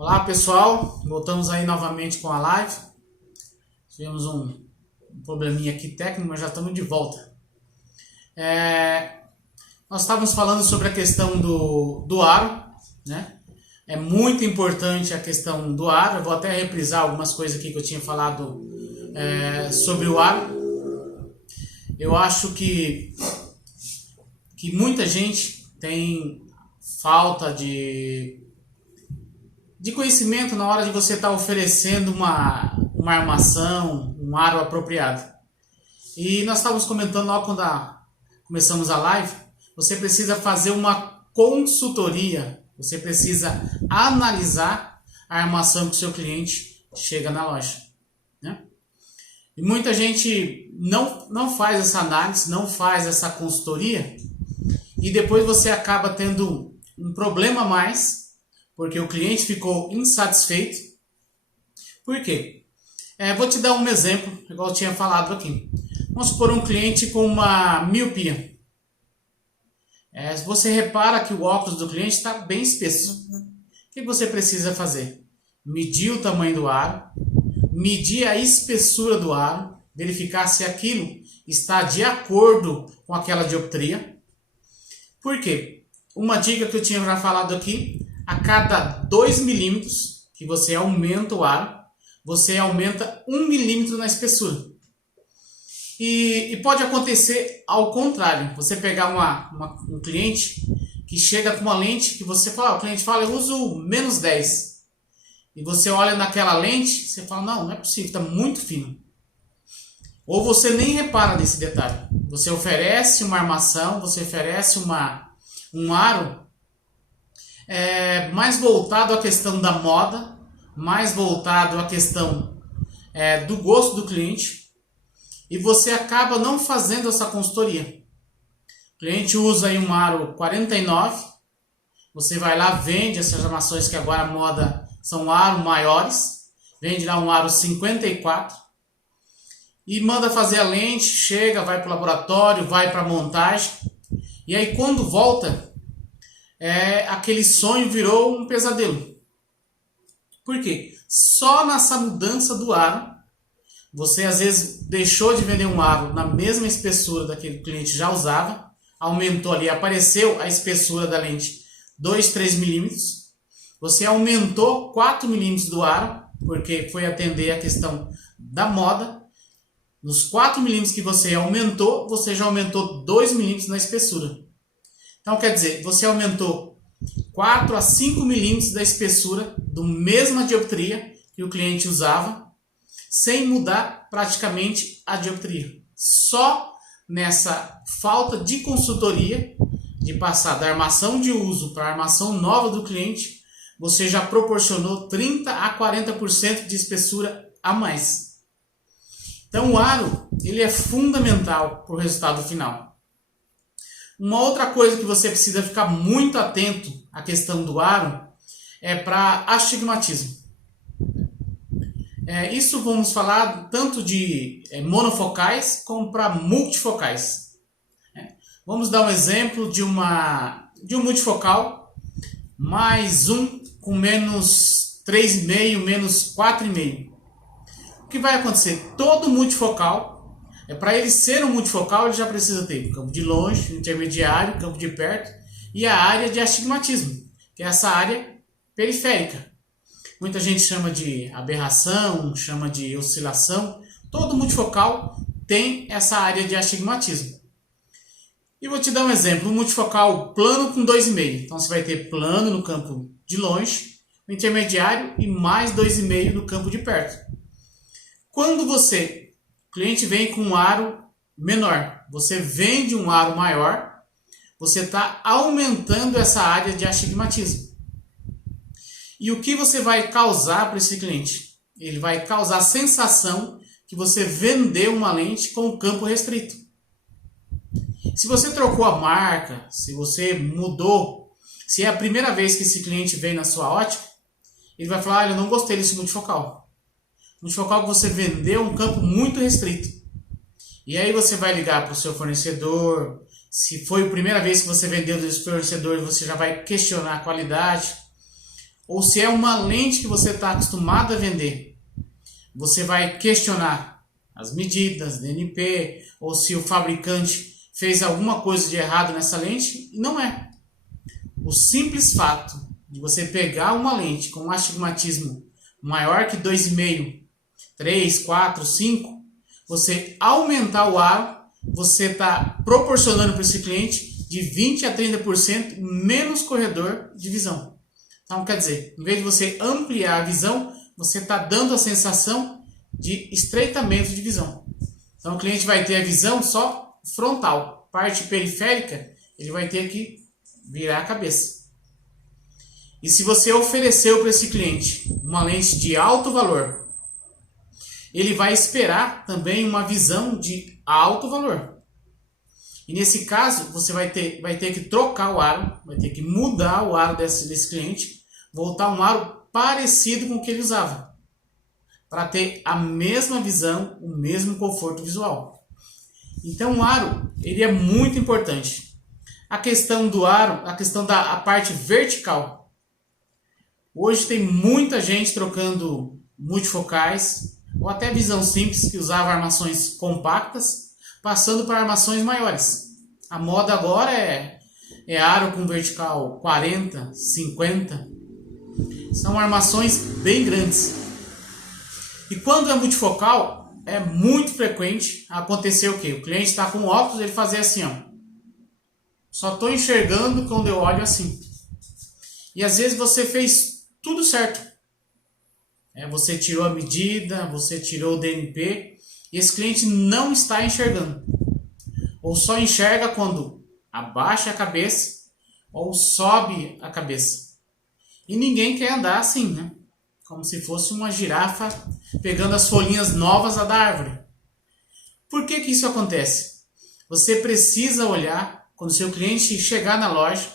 Olá pessoal, voltamos aí novamente com a live. Tivemos um probleminha aqui técnico, mas já estamos de volta. Nós estávamos falando sobre a questão do aro, né? É muito importante a questão do aro. Eu vou até reprisar algumas coisas aqui que eu tinha falado sobre o aro. Eu acho que muita gente tem falta de conhecimento na hora de você estar oferecendo uma armação, um aro apropriado. E nós estávamos comentando logo quando começamos a live, você precisa fazer uma consultoria, você precisa analisar a armação que o seu cliente chega na loja, né? E muita gente não faz essa análise, não faz essa consultoria, e depois você acaba tendo um problema a mais, porque o cliente ficou insatisfeito. Por quê? Vou te dar um exemplo, igual eu tinha falado aqui. Vamos supor um cliente com uma miopia. Você repara que o óculos do cliente está bem espesso. O que você precisa fazer? Medir o tamanho do aro, medir a espessura do aro, verificar se aquilo está de acordo com aquela dioptria. Por quê? Uma dica que eu tinha já falado aqui: a cada 2 milímetros que você aumenta o aro, você aumenta 1 milímetro na espessura. E pode acontecer ao contrário. Você pegar um cliente que chega com uma lente que você fala, o cliente fala, eu uso menos 10. E você olha naquela lente, você fala, não é possível, está muito fino. Ou você nem repara nesse detalhe. Você oferece uma armação, você oferece um aro mais voltado à questão da moda, mais voltado à questão do gosto do cliente, e você acaba não fazendo essa consultoria. O cliente usa aí um aro 49, você vai lá, vende essas armações que agora a moda são aros maiores, vende lá um aro 54, e manda fazer a lente, chega, vai para o laboratório, vai para a montagem, e aí quando volta, aquele sonho virou um pesadelo. Por quê? Só nessa mudança do aro, você às vezes deixou de vender um aro na mesma espessura daquele que o cliente já usava, aumentou ali, apareceu a espessura da lente 2, 3 milímetros, você aumentou 4 milímetros do aro, porque foi atender a questão da moda. Nos 4 milímetros que você aumentou, você já aumentou 2 milímetros na espessura. Então quer dizer, você aumentou 4 a 5 milímetros da espessura do mesma dioptria que o cliente usava, sem mudar praticamente a dioptria. Só nessa falta de consultoria, de passar da armação de uso para a armação nova do cliente, você já proporcionou 30 a 40% de espessura a mais. Então o aro, ele é fundamental para o resultado final. Uma outra coisa que você precisa ficar muito atento à questão do aro é para astigmatismo. Isso vamos falar tanto de monofocais como para multifocais. Vamos dar um exemplo de um multifocal mais um com menos 3,5, menos 4,5. O que vai acontecer? Todo multifocal, para ele ser um multifocal, ele já precisa ter campo de longe, intermediário, campo de perto e a área de astigmatismo, que é essa área periférica. Muita gente chama de aberração, chama de oscilação. Todo multifocal tem essa área de astigmatismo. E vou te dar um exemplo, um multifocal plano com 2,5. Então você vai ter plano no campo de longe, intermediário e mais 2,5 no campo de perto. Quando o cliente vem com um aro menor, você vende um aro maior, você está aumentando essa área de astigmatismo. E o que você vai causar para esse cliente? Ele vai causar a sensação que você vendeu uma lente com o campo restrito. Se você trocou a marca, se você mudou, se é a primeira vez que esse cliente vem na sua ótica, ele vai falar, eu não gostei desse multifocal. Multifocal que você vendeu um campo muito restrito. E aí você vai ligar para o seu fornecedor. Se foi a primeira vez que você vendeu desse fornecedor, você já vai questionar a qualidade. ou se é uma lente que você está acostumado a vender, você vai questionar as medidas, DNP, ou se o fabricante fez alguma coisa de errado nessa lente, e não é. O simples fato de você pegar uma lente com um astigmatismo maior que 2,5, 3, 4, 5, você aumentar o aro, você está proporcionando para esse cliente de 20 a 30% menos corredor de visão. Então, quer dizer, em vez de você ampliar a visão, você está dando a sensação de estreitamento de visão. Então, o cliente vai ter a visão só frontal. Parte periférica, ele vai ter que virar a cabeça. E se você ofereceu para esse cliente uma lente de alto valor, ele vai esperar também uma visão de alto valor. E nesse caso, você vai ter que trocar o aro, vai ter que mudar o aro desse cliente, voltar um aro parecido com o que ele usava, para ter a mesma visão, o mesmo conforto visual. Então o aro, ele é muito importante. A questão do aro, a questão da parte vertical. Hoje tem muita gente trocando multifocais, ou até visão simples, que usava armações compactas, passando para armações maiores. A moda agora é aro com vertical 40, 50. São armações bem grandes. E quando é multifocal, é muito frequente acontecer o quê? O cliente está com óculos, ele fazer assim, ó. Só estou enxergando quando eu olho assim. E às vezes você fez tudo certo. Você tirou a medida, você tirou o DNP, e esse cliente não está enxergando. Ou só enxerga quando abaixa a cabeça ou sobe a cabeça. E ninguém quer andar assim, né? Como se fosse uma girafa pegando as folhinhas novas da árvore. Por que isso acontece? Você precisa olhar, quando seu cliente chegar na loja,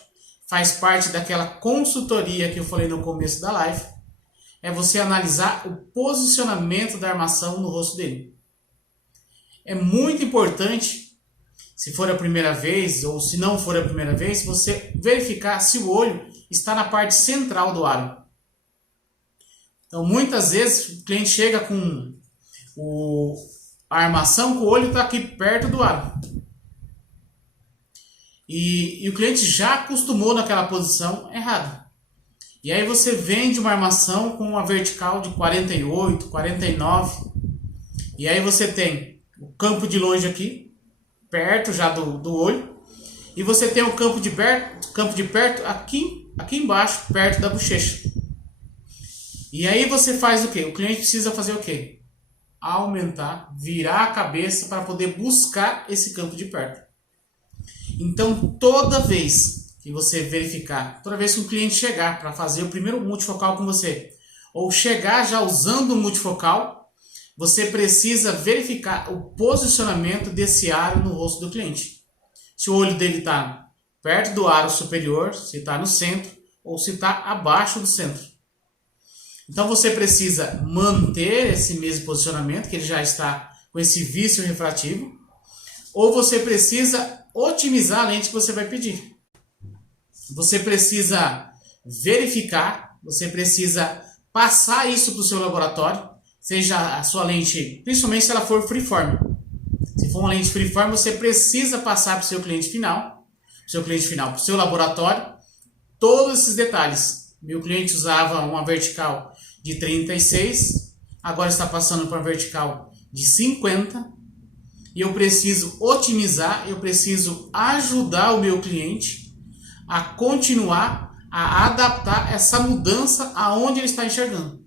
faz parte daquela consultoria que eu falei no começo da live, é você analisar o posicionamento da armação no rosto dele. É muito importante, se for a primeira vez ou se não for a primeira vez, você verificar se o olho está na parte central do aro. Então, muitas vezes, o cliente chega com a armação, o olho está aqui perto do aro. E o cliente já acostumou naquela posição errada. E aí você vende uma armação com uma vertical de 48, 49. E aí você tem o campo de longe aqui, perto já do olho. E você tem o campo de perto aqui embaixo, perto da bochecha. E aí você faz o quê? O cliente precisa fazer o quê? Aumentar, virar a cabeça para poder buscar esse campo de perto. Então, toda vez que você verificar, toda vez que o cliente chegar para fazer o primeiro multifocal com você, ou chegar já usando o multifocal, você precisa verificar o posicionamento desse aro no rosto do cliente. Se o olho dele está perto do aro superior, se está no centro, ou se está abaixo do centro. Então você precisa manter esse mesmo posicionamento, que ele já está com esse vício refrativo, ou você precisa otimizar a lente que você vai pedir. Você precisa verificar, você precisa passar isso para o seu laboratório, seja a sua lente, principalmente se ela for freeform. Se for uma lente freeform, você precisa passar para o seu cliente final, para o seu laboratório, todos esses detalhes. Meu cliente usava uma vertical de 36, agora está passando para uma vertical de 50, e eu preciso otimizar, eu preciso ajudar o meu cliente a continuar a adaptar essa mudança aonde ele está enxergando.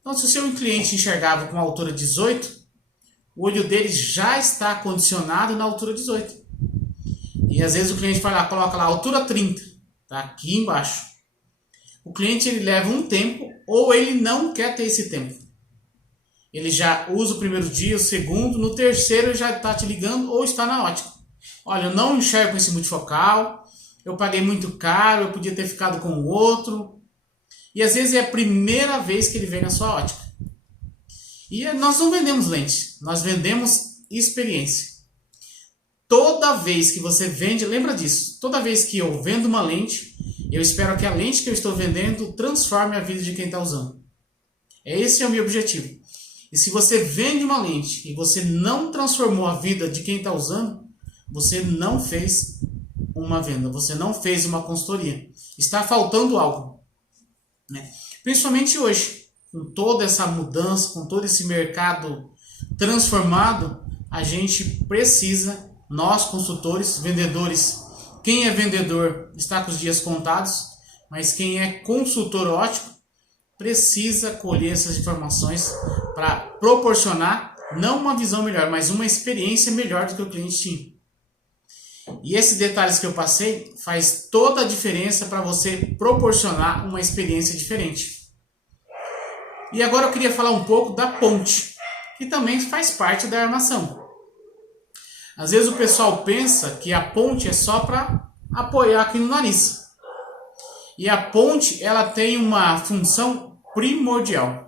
Então, se o seu cliente enxergava com a altura 18, o olho dele já está condicionado na altura 18. E às vezes o cliente vai lá, coloca lá altura 30, tá aqui embaixo. O cliente ele leva um tempo ou ele não quer ter esse tempo. Ele já usa o primeiro dia, o segundo, no terceiro ele já está te ligando ou está na ótica. Olha, eu não enxergo com esse multifocal, eu paguei muito caro, eu podia ter ficado com o outro. E às vezes é a primeira vez que ele vem na sua ótica. E nós não vendemos lente, nós vendemos experiência. Toda vez que você vende, lembra disso, toda vez que eu vendo uma lente, Eu espero que a lente que eu estou vendendo transforme a vida de quem está usando. Esse é o meu objetivo. E se você vende uma lente e você não transformou a vida de quem está usando, você não fez uma venda, você não fez uma consultoria. Está faltando algo, né? Principalmente hoje, com toda essa mudança, com todo esse mercado transformado, a gente precisa, nós consultores, vendedores, quem é vendedor está com os dias contados, mas quem é consultor ótico precisa colher essas informações para proporcionar não uma visão melhor, mas uma experiência melhor do que o cliente tinha. E esses detalhes que eu passei faz toda a diferença para você proporcionar uma experiência diferente. E agora eu queria falar um pouco da ponte, que também faz parte da armação. Às vezes o pessoal pensa que a ponte é só para apoiar aqui no nariz. E a ponte, ela tem uma função primordial.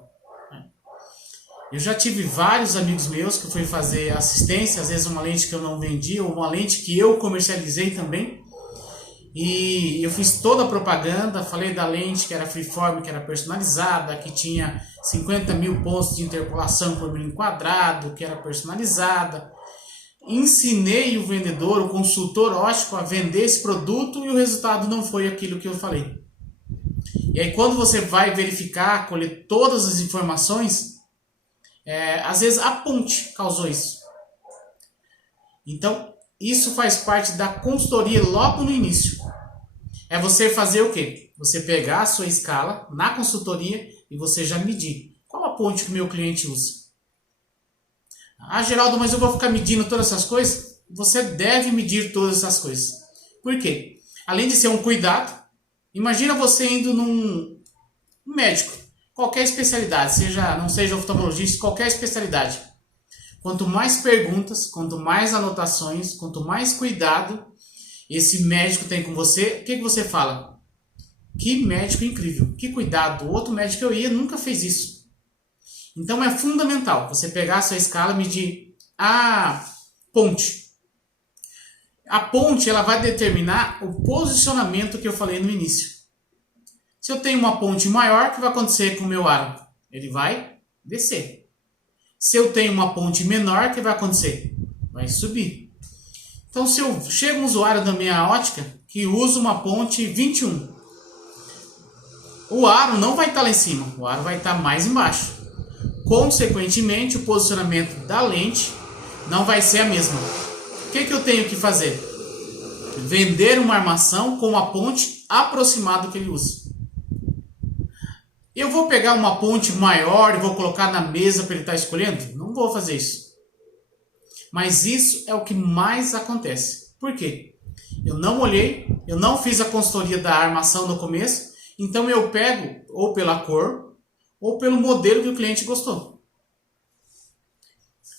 Eu já tive vários amigos meus que fui fazer assistência, às vezes uma lente que eu não vendi, ou uma lente que eu comercializei também. E eu fiz toda a propaganda, falei da lente que era freeform, que era personalizada, que tinha 50 mil pontos de interpolação por milímetro quadrado, que era personalizada. Ensinei o vendedor, o consultor óptico a vender esse produto e o resultado não foi aquilo que eu falei. E aí quando você vai verificar, colher todas as informações, às vezes a ponte causou isso. Então, isso faz parte da consultoria logo no início. É você fazer o quê? Você pegar a sua escala na consultoria e você já medir. Qual a ponte que o meu cliente usa? Ah, Geraldo, mas eu vou ficar medindo todas essas coisas? Você deve medir todas essas coisas. Por quê? Além de ser um cuidado, imagina você indo num médico, qualquer especialidade, não seja oftalmologista, qualquer especialidade. Quanto mais perguntas, quanto mais anotações, quanto mais cuidado esse médico tem com você, o que você fala? Que médico incrível, que cuidado, o outro médico que eu ia nunca fez isso. Então é fundamental você pegar a sua escala e medir a ponte. A ponte ela vai determinar o posicionamento que eu falei no início. Se eu tenho uma ponte maior, o que vai acontecer com o meu aro? Ele vai descer. Se eu tenho uma ponte menor, o que vai acontecer? Vai subir. Então se eu chego um usuário da minha ótica que usa uma ponte 21, o aro não vai estar lá em cima, o aro vai estar mais embaixo. Consequentemente, o posicionamento da lente não vai ser a mesma. O que eu tenho que fazer? Vender uma armação com a ponte aproximada do que ele usa. Eu vou pegar uma ponte maior e vou colocar na mesa para ele estar escolhendo? Não vou fazer isso. Mas isso é o que mais acontece. Por quê? Eu não olhei, eu não fiz a consultoria da armação no começo, então eu pego ou pela cor ou pelo modelo que o cliente gostou.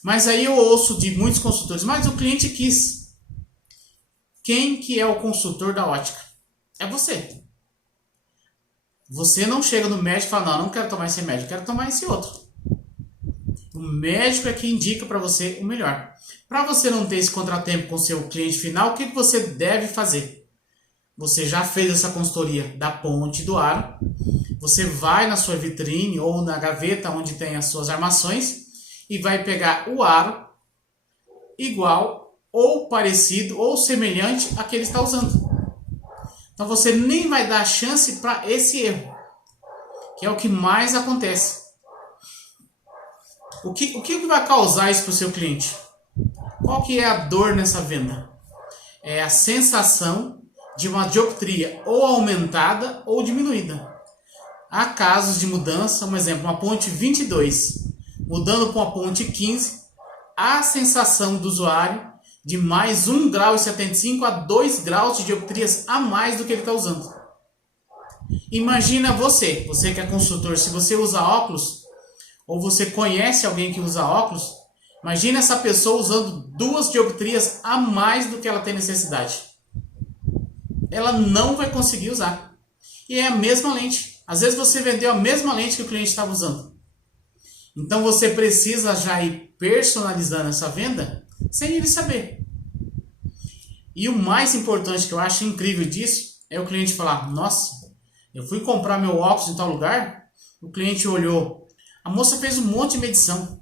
Mas aí eu ouço de muitos consultores, mas o cliente quis. Quem que é o consultor da ótica? É você. Você não chega no médico e fala, não quero tomar esse médico, quero tomar esse outro. O médico é que indica para você o melhor. Para você não ter esse contratempo com o seu cliente final, o que você deve fazer? Você já fez essa consultoria da ponte do aro, você vai na sua vitrine ou na gaveta onde tem as suas armações e vai pegar o aro igual ou parecido ou semelhante a que ele está usando. Então você nem vai dar chance para esse erro, que é o que mais acontece. O que vai causar isso para o seu cliente? Qual que é a dor nessa venda? É a sensação de uma dioptria ou aumentada ou diminuída. Há casos de mudança, um exemplo, uma ponte 22, mudando para uma ponte 15, há a sensação do usuário de mais 1,75 graus a 2 graus de dioptrias a mais do que ele está usando. Imagina você que é consultor, se você usa óculos, ou você conhece alguém que usa óculos, imagina essa pessoa usando 2 dioptrias a mais do que ela tem necessidade. Ela não vai conseguir usar. E é a mesma lente. Às vezes você vendeu a mesma lente que o cliente estava usando. Então você precisa já ir personalizando essa venda sem ele saber. E o mais importante que eu acho incrível disso é o cliente falar, nossa, eu fui comprar meu óculos em tal lugar, o cliente olhou, a moça fez um monte de medição,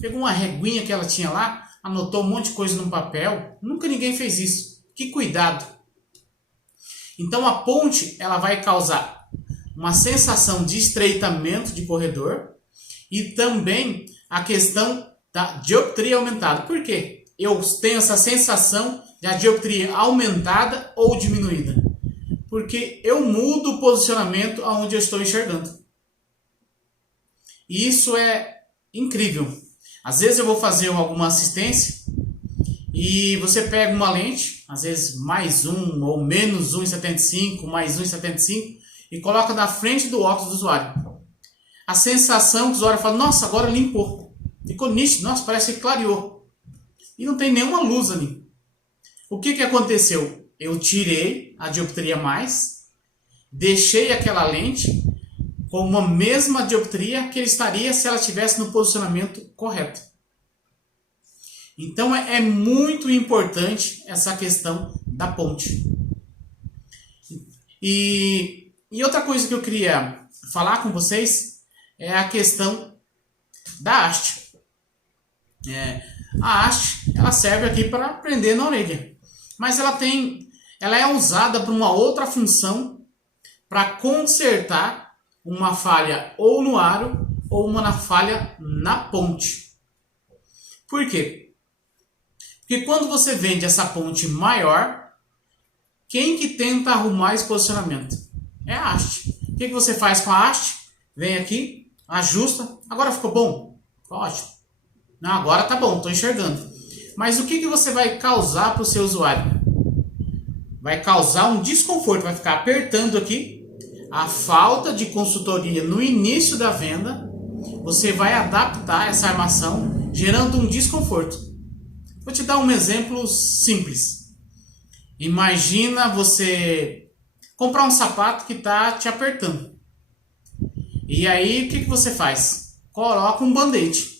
pegou uma reguinha que ela tinha lá, anotou um monte de coisa num papel, nunca ninguém fez isso, que cuidado. Então a ponte, ela vai causar uma sensação de estreitamento de corredor e também a questão da dioptria aumentada. Por quê? Eu tenho essa sensação de a dioptria aumentada ou diminuída. Porque eu mudo o posicionamento aonde eu estou enxergando. E isso é incrível. Às vezes eu vou fazer alguma assistência e você pega uma lente, às vezes mais 1 ou menos 1,75, mais 1,75 e coloca na frente do óculos do usuário. A sensação que o usuário fala, nossa, agora limpou. Ficou nítido, nossa, parece que clareou. E não tem nenhuma luz ali. O que aconteceu? Eu tirei a dioptria mais, deixei aquela lente com uma mesma dioptria que ele estaria se ela estivesse no posicionamento correto. Então é muito importante essa questão da ponte. E outra coisa que eu queria falar com vocês é a questão da haste. A haste ela serve aqui para prender na orelha, mas ela é usada para uma outra função, para consertar uma falha ou no aro ou uma falha na ponte. Por quê? Porque quando você vende essa ponte maior, quem que tenta arrumar esse posicionamento? É a haste. O que você faz com a haste? Vem aqui, ajusta. Agora ficou bom? Ótimo. Não, agora tá bom, estou enxergando. Mas o que você vai causar para o seu usuário? Vai causar um desconforto, vai ficar apertando aqui. A falta de consultoria no início da venda, você vai adaptar essa armação, gerando um desconforto. Vou te dar um exemplo simples. Imagina você comprar um sapato que está te apertando. E aí, o que você faz? Coloca um band-aid.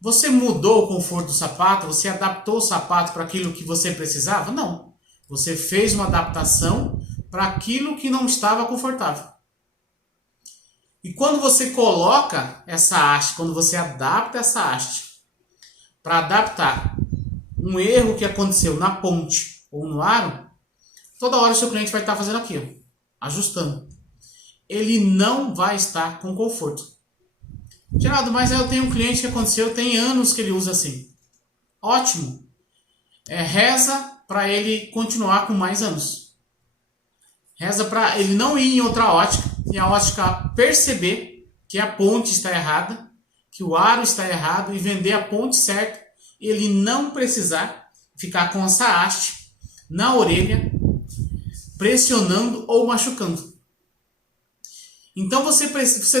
Você mudou o conforto do sapato? Você adaptou o sapato para aquilo que você precisava? Não. Você fez uma adaptação para aquilo que não estava confortável. E quando você coloca essa haste, quando você adapta essa haste para adaptar um erro que aconteceu na ponte ou no aro, toda hora o seu cliente vai estar fazendo aquilo, ajustando. Ele não vai estar com conforto. Geraldo, mas eu tenho um cliente que aconteceu, tem anos que ele usa assim. Ótimo. Reza para ele continuar com mais anos. Reza para ele não ir em outra ótica e a ótica perceber que a ponte está errada, que o aro está errado e vender a ponte certa, ele não precisar ficar com essa haste na orelha, pressionando ou machucando. Então você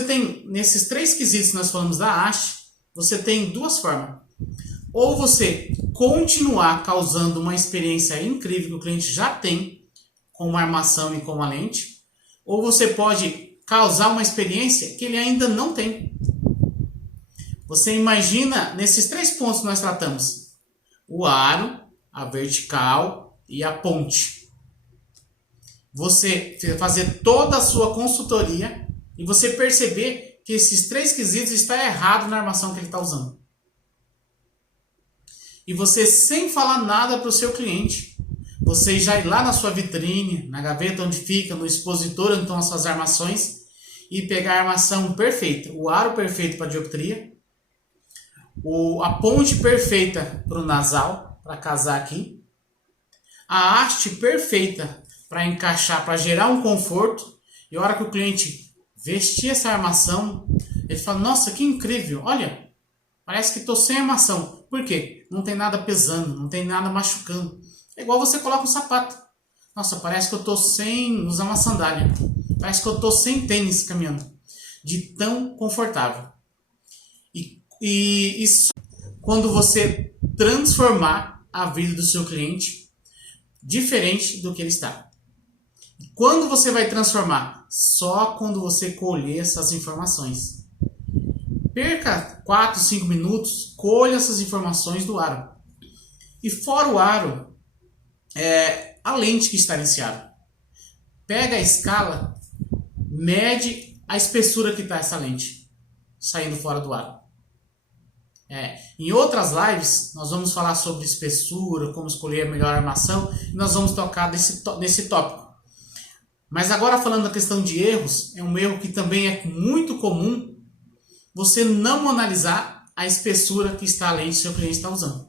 tem, nesses 3 quesitos que nós falamos da haste, você tem 2 formas. Ou você continuar causando uma experiência incrível que o cliente já tem com a armação e com a lente, ou você pode causar uma experiência que ele ainda não tem. Você imagina nesses 3 pontos que nós tratamos: o aro, a vertical e a ponte. Você fazer toda a sua consultoria e você perceber que esses 3 quesitos estão errados na armação que ele está usando. E você, sem falar nada para o seu cliente, você já ir lá na sua vitrine, na gaveta onde fica, no expositor onde estão as suas armações, e pegar a armação perfeita, o aro perfeito para a dioptria, a ponte perfeita para o nasal, para casar aqui, a haste perfeita para encaixar, para gerar um conforto, e a hora que o cliente vestir essa armação, ele fala, nossa, que incrível, olha, parece que estou sem armação. Por quê? Não tem nada pesando, não tem nada machucando. É igual você coloca um sapato. Nossa, parece que eu estou sem usar uma sandália. Parece que eu estou sem tênis caminhando. De tão confortável. E isso quando você transformar a vida do seu cliente diferente do que ele está. Quando você vai transformar? Só quando você colher essas informações. Perca 4, 5 minutos, colha essas informações do aro. E fora o aro, a lente que está nesse aro. Pega a escala, mede a espessura que está essa lente saindo fora do aro. Em outras lives, nós vamos falar sobre espessura, como escolher a melhor armação, e nós vamos tocar nesse tópico. Mas agora falando da questão de erros, é um erro que também é muito comum, você não analisar a espessura que está a lente que seu cliente está usando.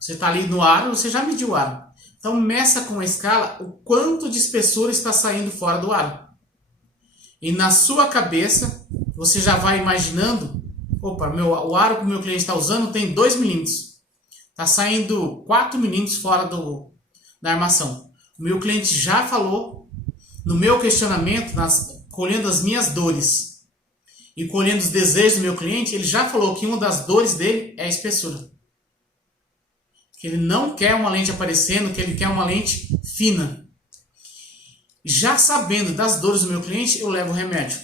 Você está ali no aro, você já mediu o aro. Então meça com a escala o quanto de espessura está saindo fora do aro. E na sua cabeça, você já vai imaginando, opa, o aro que o meu cliente está usando tem 2 milímetros. Está saindo 4 milímetros fora da armação. O meu cliente já falou, no meu questionamento, colhendo as minhas dores e colhendo os desejos do meu cliente, ele já falou que uma das dores dele é a espessura. Que ele não quer uma lente aparecendo, que ele quer uma lente fina. Já sabendo das dores do meu cliente, eu levo o remédio.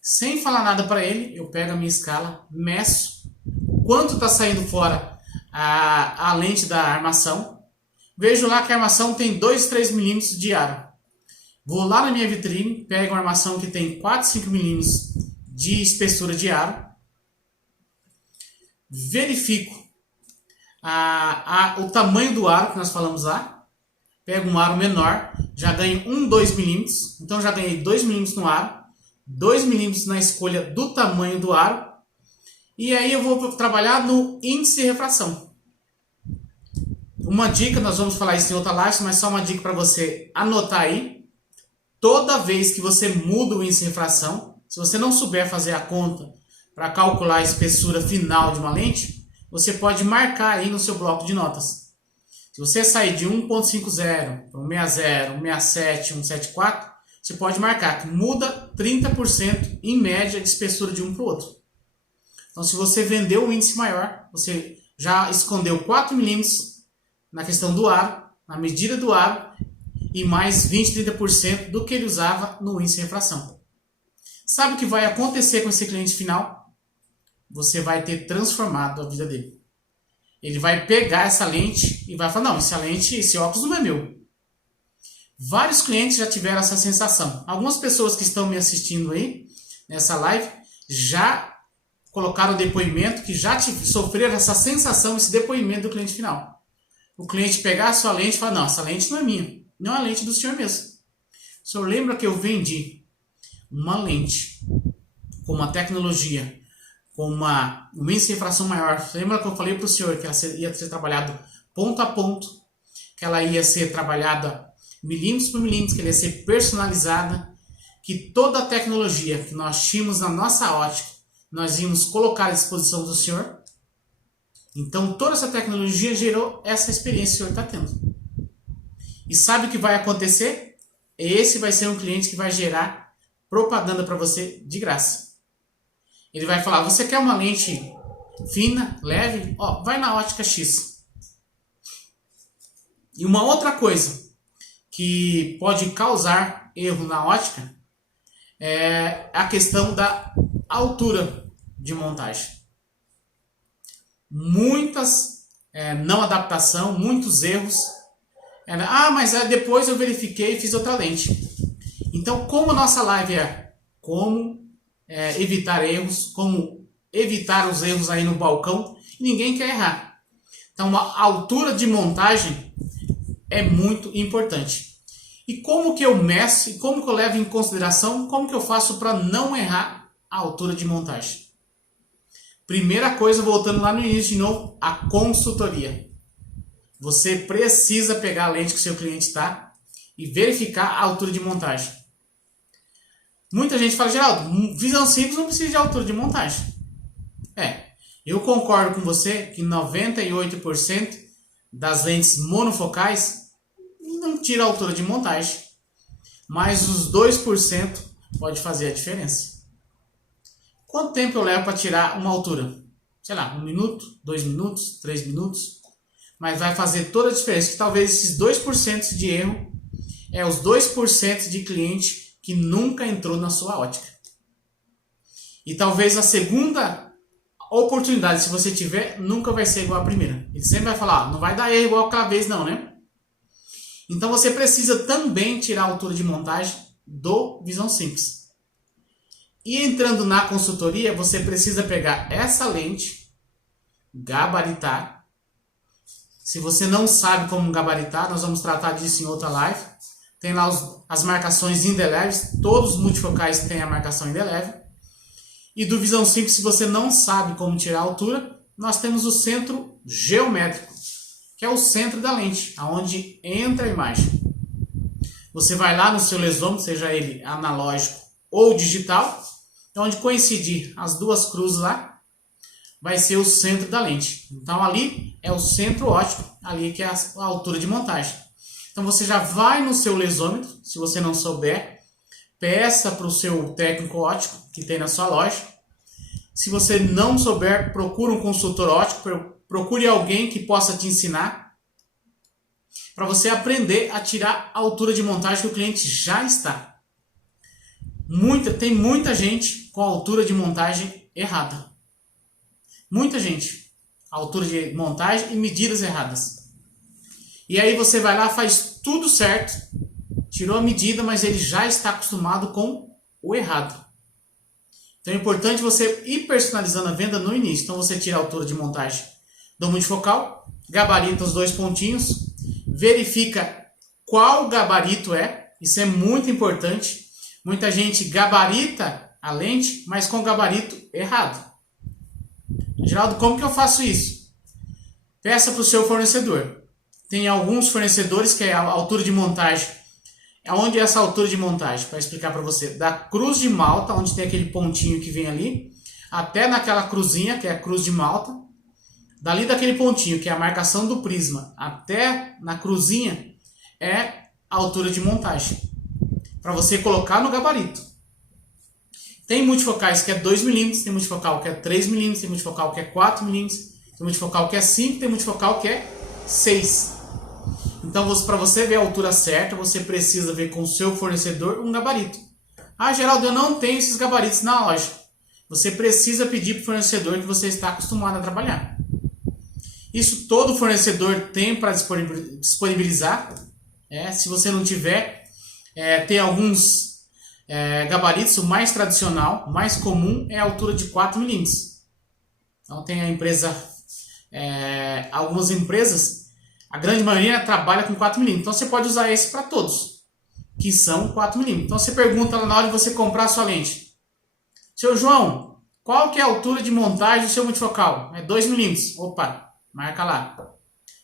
Sem falar nada para ele, eu pego a minha escala, meço quanto está saindo fora a lente da armação. Vejo lá que a armação tem 2, 3 milímetros de aro. Vou lá na minha vitrine, pego uma armação que tem 4, 5 milímetros de espessura de aro. Verifico o tamanho do aro que nós falamos lá. Pego um aro menor, já ganho 1, 2 milímetros. Então já ganhei 2 milímetros no aro, 2 milímetros na escolha do tamanho do aro. E aí eu vou trabalhar no índice de refração. Uma dica, nós vamos falar isso em outra live, mas só uma dica para você anotar aí. Toda vez que você muda o índice de refração, se você não souber fazer a conta para calcular a espessura final de uma lente, você pode marcar aí no seu bloco de notas. Se você sair de 1.50 para 1.60, 1.67, 1.74, você pode marcar que muda 30% em média de espessura de um para o outro. Então, se você vendeu um índice maior, você já escondeu 4 milímetros na questão do aro, na medida do aro, e mais 20, 30% do que ele usava no índice de refração. Sabe o que vai acontecer com esse cliente final? Você vai ter transformado a vida dele. Ele vai pegar essa lente e vai falar, não, essa lente, esse óculos não é meu. Vários clientes já tiveram essa sensação. Algumas pessoas que estão me assistindo aí, nessa live, já colocaram depoimento, que já sofreram essa sensação, esse depoimento do cliente final. O cliente pegar a sua lente e falar, não, essa lente não é minha. Não é a lente do senhor mesmo. O senhor lembra que eu vendi uma lente com uma tecnologia, com uma índice de refração maior? Você lembra que eu falei para o senhor que ela ia ser trabalhada ponto a ponto, que ela ia ser trabalhada milímetros por milímetros, que ela ia ser personalizada, que toda a tecnologia que nós tínhamos na nossa ótica, nós íamos colocar à disposição do senhor? Então toda essa tecnologia gerou essa experiência que o senhor está tendo. E sabe o que vai acontecer? Esse vai ser um cliente que vai gerar propaganda para você de graça. Ele vai falar, você quer uma lente fina, leve? Ó, vai na Ótica X. E uma outra coisa que pode causar erro na ótica é a questão da altura de montagem. Muitas não adaptação, muitos erros. Mas depois eu verifiquei e fiz outra lente. Então, como a nossa live é como evitar erros, como evitar os erros aí no balcão, ninguém quer errar. Então, a altura de montagem é muito importante. E como que eu meço, e como que eu levo em consideração, como que eu faço para não errar a altura de montagem? Primeira coisa, voltando lá no início de novo, a consultoria. Você precisa pegar a lente que o seu cliente está e verificar a altura de montagem. Muita gente fala, Geraldo, visão simples não precisa de altura de montagem. Eu concordo com você que 98% das lentes monofocais não tira a altura de montagem. Mas os 2% pode fazer a diferença. Quanto tempo eu levo para tirar uma altura? Sei lá, 1 minuto, 2 minutos, 3 minutos. Mas vai fazer toda a diferença. Que talvez esses 2% de erro é os 2% de cliente que nunca entrou na sua ótica. E talvez a segunda oportunidade, se você tiver, nunca vai ser igual à primeira. Ele sempre vai falar, não vai dar erro igual aquela vez não, né? Então você precisa também tirar a altura de montagem do Visão Simples. E entrando na consultoria, você precisa pegar essa lente, gabaritar. Se você não sabe como gabaritar, nós vamos tratar disso em outra live. Tem lá as marcações indeléveis, todos os multifocais têm a marcação indelével. E do Visão Simples, se você não sabe como tirar a altura, nós temos o centro geométrico, que é o centro da lente, aonde entra a imagem. Você vai lá no seu lesômetro, seja ele analógico ou digital, onde coincidir as duas cruzes lá, vai ser o centro da lente. Então ali é o centro óptico, ali que é a altura de montagem. Então você já vai no seu lesômetro, se você não souber, peça para o seu técnico óptico que tem na sua loja. Se você não souber, procure um consultor óptico, procure alguém que possa te ensinar, para você aprender a tirar a altura de montagem que o cliente já está. Tem muita gente com a altura de montagem errada. Muita gente. Altura de montagem e medidas erradas. E aí você vai lá, faz tudo certo, tirou a medida, mas ele já está acostumado com o errado. Então é importante você ir personalizando a venda no início. Então você tira a altura de montagem do multifocal, gabarita os dois pontinhos, verifica qual gabarito é, isso é muito importante. Muita gente gabarita a lente, mas com o gabarito errado. Geraldo, como que eu faço isso? Peça para o seu fornecedor. Tem alguns fornecedores que é a altura de montagem. Onde é essa altura de montagem? Para explicar para você. Da cruz de malta, onde tem aquele pontinho que vem ali, até naquela cruzinha, que é a cruz de malta. Dali daquele pontinho, que é a marcação do prisma, até na cruzinha, é a altura de montagem. Para você colocar no gabarito. Tem multifocais que é 2 mm, tem multifocal que é 3 mm, tem multifocal que é 4 mm, tem multifocal que é 5, tem multifocal que é 6. Então, para você ver a altura certa, você precisa ver com o seu fornecedor um gabarito. Ah, Geraldo, eu não tenho esses gabaritos na loja. Você precisa pedir para o fornecedor que você está acostumado a trabalhar. Isso todo fornecedor tem para disponibilizar. Se você não tiver, tem alguns gabaritos. O mais tradicional, o mais comum é a altura de 4 mm. Então tem a empresa, algumas empresas, a grande maioria trabalha com 4 mm. Então você pode usar esse para todos, que são 4 mm. Então você pergunta lá na hora de você comprar a sua lente. Seu João, qual que é a altura de montagem do seu multifocal? É 2 mm. Opa! Marca lá.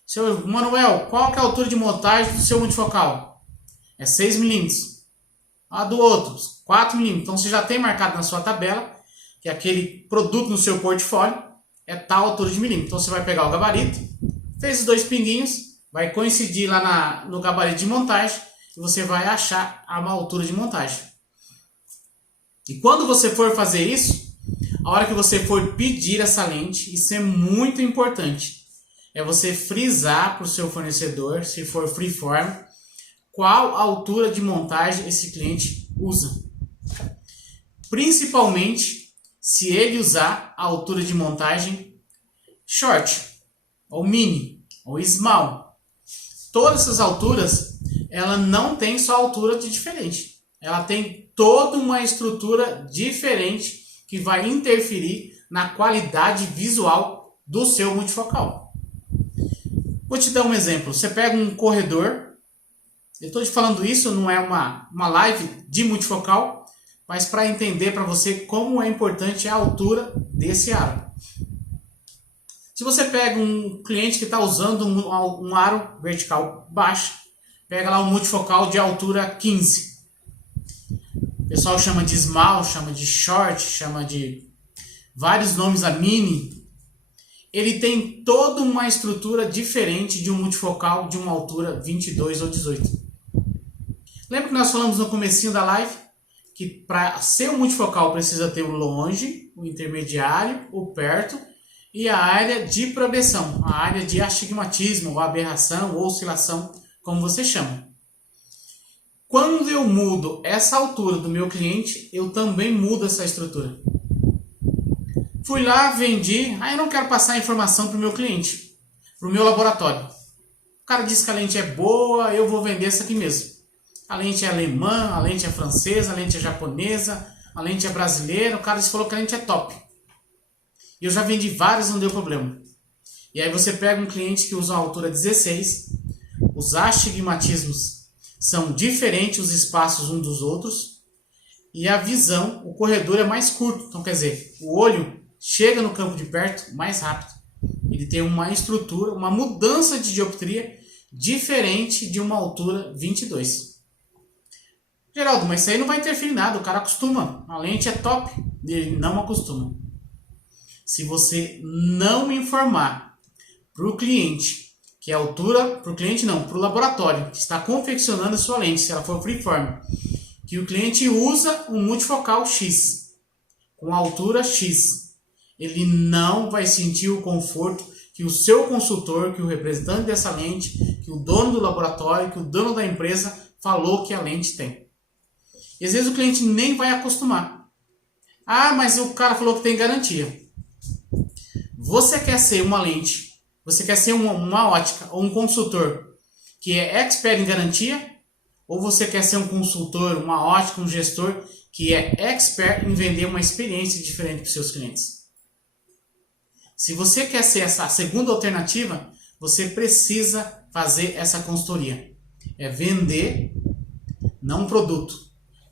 Seu Manuel, qual que é a altura de montagem do seu multifocal? É 6 mm. A do outro, 4 mm. Então você já tem marcado na sua tabela que aquele produto no seu portfólio é tal altura de milímetro. Então você vai pegar o gabarito, fez os dois pinguinhos, vai coincidir lá no gabarito de montagem e você vai achar a altura de montagem. E quando você for fazer isso, a hora que você for pedir essa lente, isso é muito importante. É você frisar para o seu fornecedor, se for freeform, qual a altura de montagem esse cliente usa. Principalmente se ele usar a altura de montagem short, ou mini, ou small. Todas essas alturas, ela não tem só altura de diferente. Ela tem toda uma estrutura diferente que vai interferir na qualidade visual do seu multifocal. Vou te dar um exemplo. Você pega um corredor. Eu estou te falando isso, não é uma live de multifocal, mas para entender para você como é importante a altura desse aro. Se você pega um cliente que está usando um aro vertical baixo, pega lá um multifocal de altura 15. O pessoal chama de small, chama de short, chama de vários nomes, a mini. Ele tem toda uma estrutura diferente de um multifocal de uma altura 22 ou 18. Lembra que nós falamos no comecinho da live? Que para ser um multifocal precisa ter o longe, o intermediário, o perto e a área de progressão, a área de astigmatismo, ou aberração, ou oscilação, como você chama. Quando eu mudo essa altura do meu cliente, eu também mudo essa estrutura. Fui lá, vendi, eu não quero passar a informação para o meu cliente, para o meu laboratório. cara disse que a lente é boa, eu vou vender essa aqui mesmo. A lente é alemã, a lente é francesa, a lente é japonesa, a lente é brasileira, o cara falou que a lente é top. E eu já vendi várias, não deu problema. E aí você pega um cliente que usa uma altura 16, os astigmatismos são diferentes, os espaços uns dos outros, e a visão, o corredor é mais curto. Então quer dizer, o olho chega no campo de perto mais rápido. Ele tem uma estrutura, uma mudança de dioptria diferente de uma altura 22. Geraldo, mas isso aí não vai interferir em nada, o cara acostuma. A lente é top, ele não acostuma. Se você não informar para o cliente que a altura, para o cliente não, para o laboratório que está confeccionando a sua lente, se ela for freeform, que o cliente usa um multifocal X, com altura X, ele não vai sentir o conforto que o seu consultor, que o representante dessa lente, que o dono do laboratório, que o dono da empresa falou que a lente tem. E às vezes o cliente nem vai acostumar. Ah, mas o cara falou que tem garantia. Você quer ser uma lente, você quer ser uma ótica ou um consultor que é expert em garantia? Ou você quer ser um consultor, uma ótica, um gestor que é expert em vender uma experiência diferente para os seus clientes? Se você quer ser essa segunda alternativa, você precisa fazer essa consultoria. É vender, não um produto.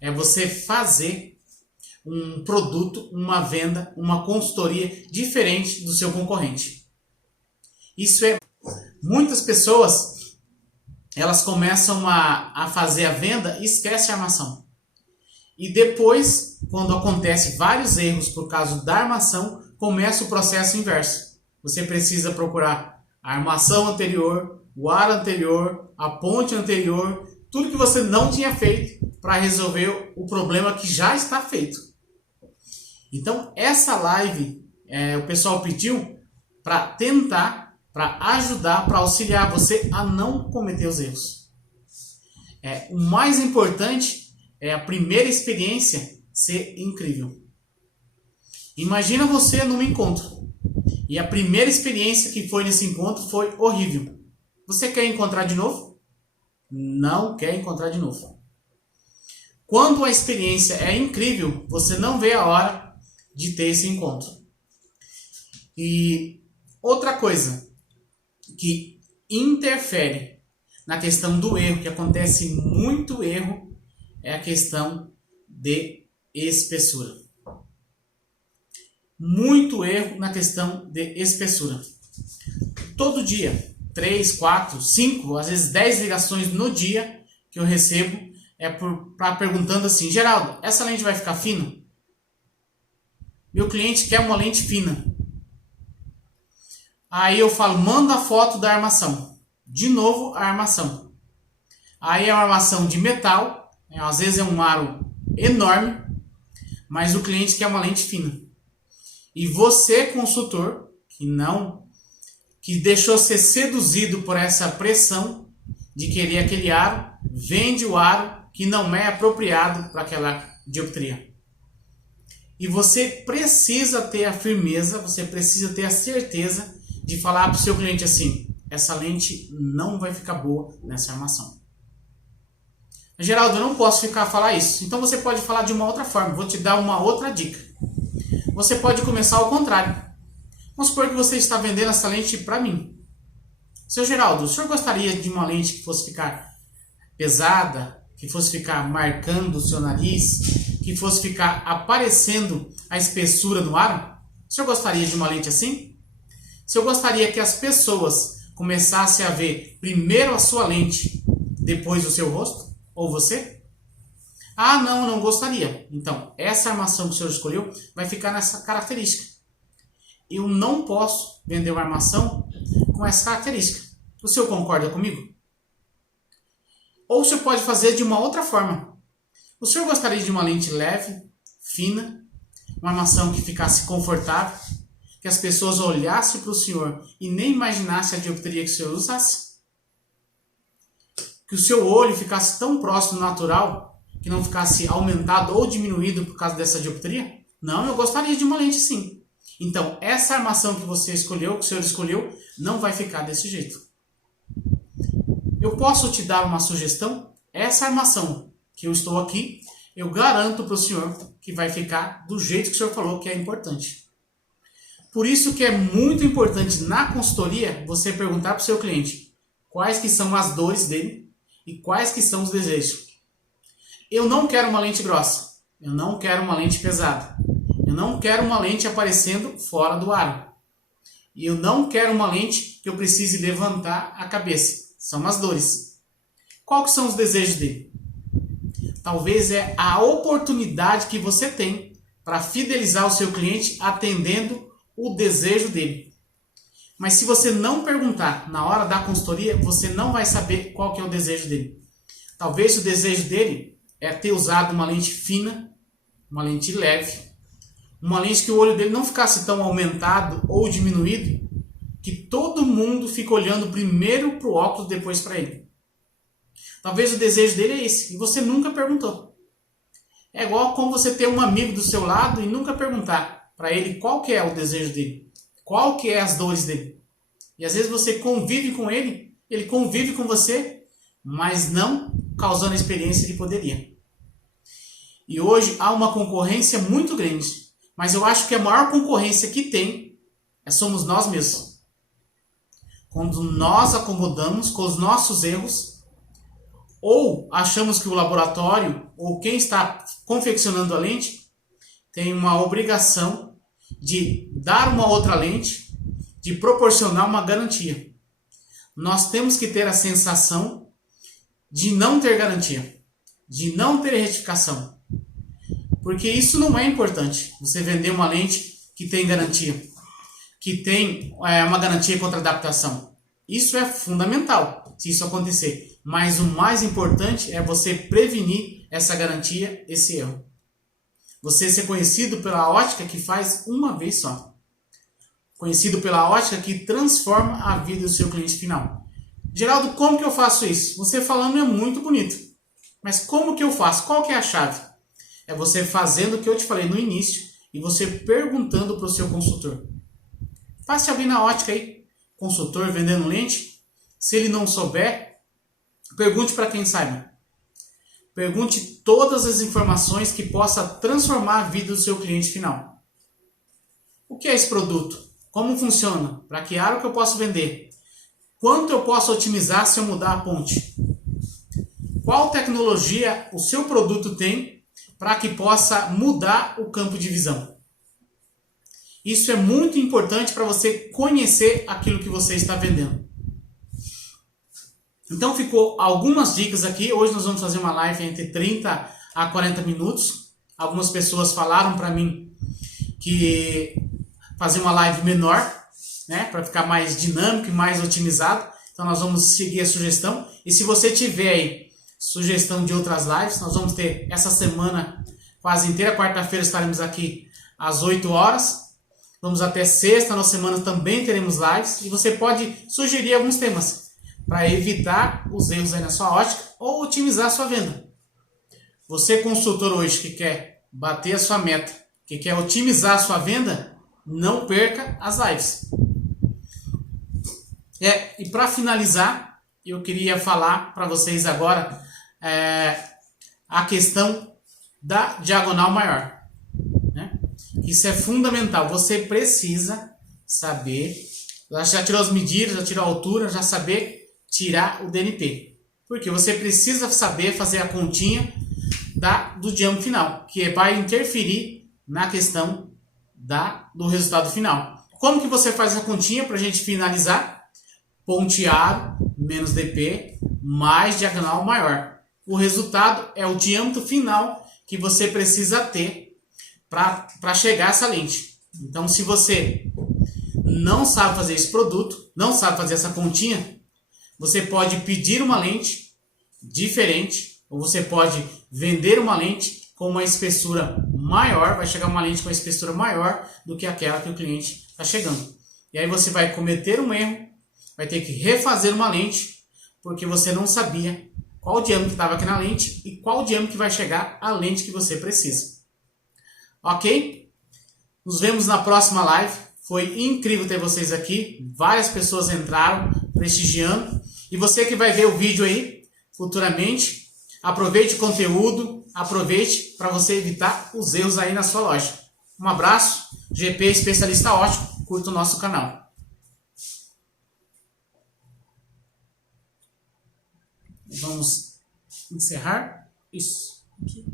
É você fazer um produto, uma venda, uma consultoria diferente do seu concorrente. Isso é... Muitas pessoas, elas começam a fazer a venda e esquecem a armação. E depois, quando acontece vários erros por causa da armação, começa o processo inverso. Você precisa procurar a armação anterior, o ar anterior, a ponte anterior, tudo que você não tinha feito para resolver o problema que já está feito. Então, essa live, o pessoal pediu para tentar, para ajudar, para auxiliar você a não cometer os erros. O mais importante é a primeira experiência ser incrível. Imagina você num encontro e a primeira experiência que foi nesse encontro foi horrível. Você quer encontrar de novo? Não quer encontrar de novo. Quando a experiência é incrível, você não vê a hora de ter esse encontro. E outra coisa que interfere na questão do erro, que acontece muito erro, é a questão de espessura. Muito erro na questão de espessura. Todo dia, 3, 4, 5, às vezes 10 ligações no dia que eu recebo perguntando assim: Geraldo, essa lente vai ficar fina? Meu cliente quer uma lente fina. Aí eu falo, manda a foto da armação. De novo a armação. Aí é uma armação de metal, às vezes é um aro enorme, mas o cliente quer uma lente fina. E você, consultor, que deixou ser seduzido por essa pressão de querer aquele aro, vende o aro que não é apropriado para aquela dioptria. E você precisa ter a firmeza, você precisa ter a certeza de falar para o seu cliente assim: essa lente não vai ficar boa nessa armação. Geraldo, eu não posso falar isso. Então você pode falar de uma outra forma. Vou te dar uma outra dica. Você pode começar ao contrário. Vamos supor que você está vendendo essa lente para mim. Seu Geraldo, o senhor gostaria de uma lente que fosse ficar pesada, que fosse ficar marcando o seu nariz, que fosse ficar aparecendo a espessura no aro? O senhor gostaria de uma lente assim? Se eu gostaria que as pessoas começassem a ver primeiro a sua lente, depois o seu rosto? Ou você? Ah, não gostaria. Então, essa armação que o senhor escolheu vai ficar nessa característica. Eu não posso vender uma armação com essa característica. O senhor concorda comigo? Ou o senhor pode fazer de uma outra forma. O senhor gostaria de uma lente leve, fina, uma armação que ficasse confortável, que as pessoas olhassem para o senhor e nem imaginassem a dioptria que o senhor usasse? Que o seu olho ficasse tão próximo do natural, que não ficasse aumentado ou diminuído por causa dessa dioptria? Não, eu gostaria de uma lente sim. Então, essa armação que você escolheu, que o senhor escolheu, não vai ficar desse jeito. Eu posso te dar uma sugestão? Essa armação que eu estou aqui, eu garanto para o senhor que vai ficar do jeito que o senhor falou que é importante. Por isso que é muito importante na consultoria você perguntar para o seu cliente quais que são as dores dele e quais que são os desejos. Eu não quero uma lente grossa, eu não quero uma lente pesada, eu não quero uma lente aparecendo fora do aro. E eu não quero uma lente que eu precise levantar a cabeça. São as dores. Qual que são os desejos dele? Talvez é a oportunidade que você tem para fidelizar o seu cliente atendendo o desejo dele. Mas se você não perguntar na hora da consultoria, você não vai saber qual que é o desejo dele. Talvez o desejo dele é ter usado uma lente fina, uma lente leve, uma lente que o olho dele não ficasse tão aumentado ou diminuído, que todo mundo fica olhando primeiro para o óculos, depois para ele. Talvez o desejo dele é esse, e você nunca perguntou. É igual como você ter um amigo do seu lado e nunca perguntar para ele qual que é o desejo dele, qual que é as dores dele. E às vezes você convive com ele, ele convive com você, mas não causando a experiência que poderia. E hoje há uma concorrência muito grande. Mas eu acho que a maior concorrência que tem somos nós mesmos. Quando nós acomodamos com os nossos erros, ou achamos que o laboratório, ou quem está confeccionando a lente, tem uma obrigação de dar uma outra lente, de proporcionar uma garantia. Nós temos que ter a sensação de não ter garantia, de não ter retificação. Porque isso não é importante. Você vender uma lente que tem garantia, que tem uma garantia contra adaptação. Isso é fundamental, se isso acontecer. Mas o mais importante é você prevenir essa garantia, esse erro. Você ser conhecido pela ótica que faz uma vez só. Conhecido pela ótica que transforma a vida do seu cliente final. Geraldo, como que eu faço isso? Você falando é muito bonito. Mas como que eu faço? Qual que é a chave? É você fazendo o que eu te falei no início e você perguntando para o seu consultor. Passe alguém na ótica aí, consultor vendendo lente. Se ele não souber, pergunte para quem saiba. Pergunte todas as informações que possa transformar a vida do seu cliente final. O que é esse produto? Como funciona? Para que área que eu posso vender? Quanto eu posso otimizar se eu mudar a ponte? Qual tecnologia o seu produto tem para que possa mudar o campo de visão? Isso é muito importante para você conhecer aquilo que você está vendendo. Então ficou algumas dicas aqui. Hoje nós vamos fazer uma live entre 30 a 40 minutos. Algumas pessoas falaram para mim que fazer uma live menor, né, para ficar mais dinâmico e mais otimizado. Então nós vamos seguir a sugestão. E se você tiver aí sugestão de outras lives, nós vamos ter essa semana quase inteira. Quarta-feira estaremos aqui às 8 horas. Vamos até sexta, na semana também teremos lives. E você pode sugerir alguns temas para evitar os erros aí na sua ótica ou otimizar a sua venda. Você, consultor hoje, que quer bater a sua meta, que quer otimizar a sua venda, não perca as lives. E para finalizar, eu queria falar para vocês agora a questão da diagonal maior. Né? Isso é fundamental. Você precisa saber, já tirou as medidas, já tirou a altura, já saber tirar o DNP. Porque você precisa saber fazer a continha do diâmetro final, que vai interferir na questão do resultado final. Como que você faz a continha para a gente finalizar? Ponteado menos DP mais diagonal maior. O resultado é o diâmetro final que você precisa ter para chegar a essa lente. Então, se você não sabe fazer esse produto, não sabe fazer essa continha, você pode pedir uma lente diferente, ou você pode vender uma lente com uma espessura maior, vai chegar uma lente com uma espessura maior do que aquela que o cliente está chegando. E aí você vai cometer um erro, vai ter que refazer uma lente, porque você não sabia qual o diâmetro que estava aqui na lente e qual o diâmetro que vai chegar à lente que você precisa. Ok? Nos vemos na próxima live. Foi incrível ter vocês aqui. Várias pessoas entraram prestigiando. E você que vai ver o vídeo aí futuramente, aproveite o conteúdo, aproveite para você evitar os erros aí na sua loja. Um abraço, GP Especialista Ótico, curta o nosso canal. Vamos encerrar isso aqui.